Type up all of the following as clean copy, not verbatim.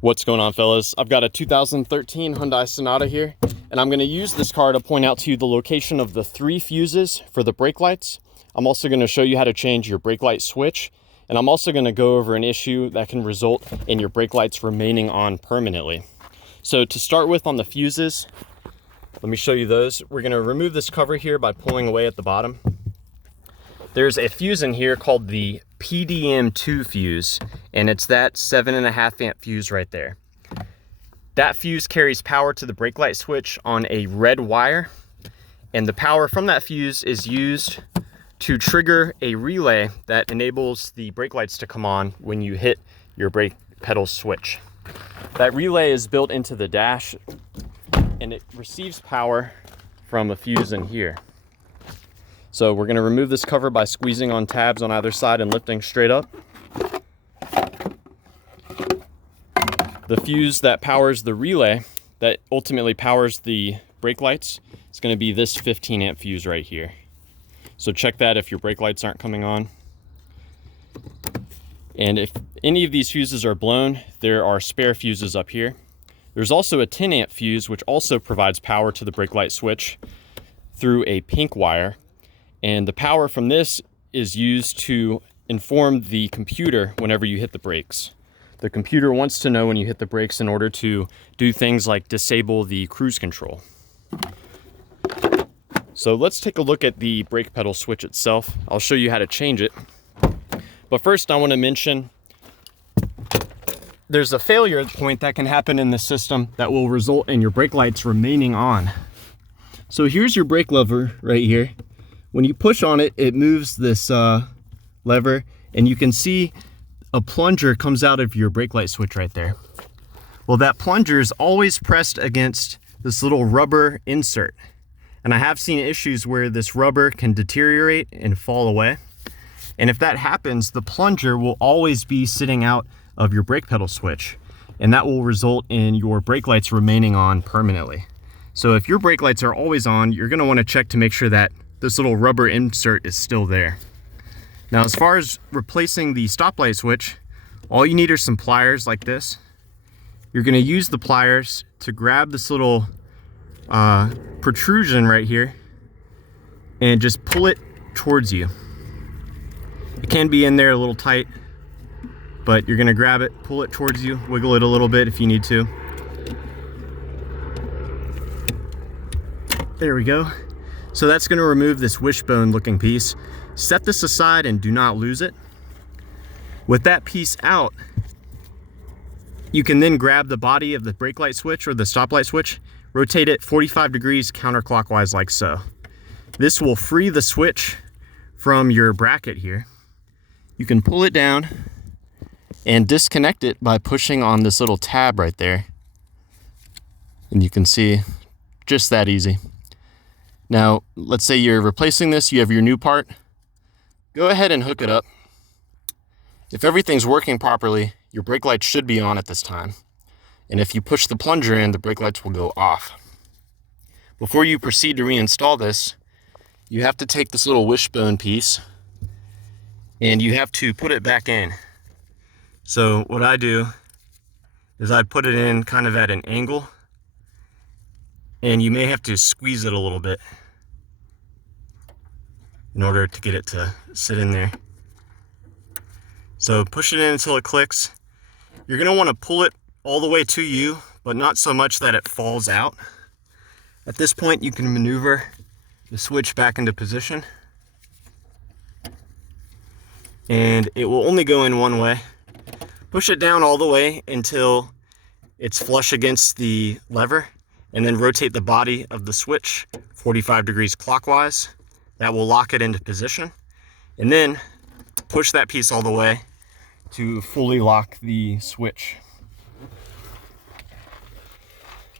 What's going on, fellas? I've got a 2013 Hyundai Sonata here, and I'm going to use this car to point out to you the location of the 3 fuses for the brake lights. I'm also going to show you how to change your brake light switch, and I'm also going to go over an issue that can result in your brake lights remaining on permanently. So to start with, on the fuses, let me show you those. We're going to remove this cover here by pulling away at the bottom. There's a fuse in here called the PDM2 fuse, and it's that 7.5 amp fuse right there. That fuse carries power to the brake light switch on a red wire, and the power from that fuse is used to trigger a relay that enables the brake lights to come on when you hit your brake pedal switch. That relay is built into the dash, and it receives power from a fuse in here. So we're going to remove this cover by squeezing on tabs on either side and lifting straight up. The fuse that powers the relay, that ultimately powers the brake lights, is going to be this 15 amp fuse right here. So check that if your brake lights aren't coming on. And if any of these fuses are blown, there are spare fuses up here. There's also a 10 amp fuse, which also provides power to the brake light switch through a pink wire. And the power from this is used to inform the computer whenever you hit the brakes. The computer wants to know when you hit the brakes in order to do things like disable the cruise control. So let's take a look at the brake pedal switch itself. I'll show you how to change it. But first I want to mention there's a failure point that can happen in the system that will result in your brake lights remaining on. So here's your brake lever right here. When you push on it, it moves this lever, and you can see a plunger comes out of your brake light switch right there. Well, that plunger is always pressed against this little rubber insert. And I have seen issues where this rubber can deteriorate and fall away. And if that happens, the plunger will always be sitting out of your brake pedal switch. And that will result in your brake lights remaining on permanently. So if your brake lights are always on, you're going to want to check to make sure that this little rubber insert is still there. Now, as far as replacing the stoplight switch, all you need are some pliers like this. You're going to use the pliers to grab this little protrusion right here and just pull it towards you. It can be in there a little tight, but you're going to grab it, pull it towards you, wiggle it a little bit if you need to. There we go. So that's going to remove this wishbone looking piece. Set this aside and do not lose it. With that piece out, you can then grab the body of the brake light switch or the stoplight switch, rotate it 45 degrees counterclockwise like so. This will free the switch from your bracket here. You can pull it down and disconnect it by pushing on this little tab right there. And you can see, just that easy. Now, let's say you're replacing this, you have your new part. Go ahead and hook it up. If everything's working properly, your brake lights should be on at this time. And if you push the plunger in, the brake lights will go off. Before you proceed to reinstall this, you have to take this little wishbone piece and you have to put it back in. So what I do is I put it in kind of at an angle, and you may have to squeeze it a little bit in order to get it to sit in there. So push it in until it clicks. You're going to want to pull it all the way to you, but not so much that it falls out. At this point, you can maneuver the switch back into position, and it will only go in one way. Push it down all the way until it's flush against the lever, and then rotate the body of the switch 45 degrees clockwise. That will lock it into position. And then push that piece all the way to fully lock the switch.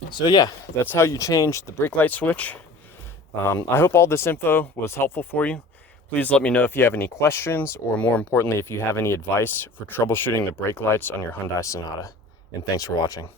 So yeah, that's how you change the brake light switch. I hope all this info was helpful for you. Please let me know if you have any questions, or more importantly, if you have any advice for troubleshooting the brake lights on your Hyundai Sonata. And thanks for watching.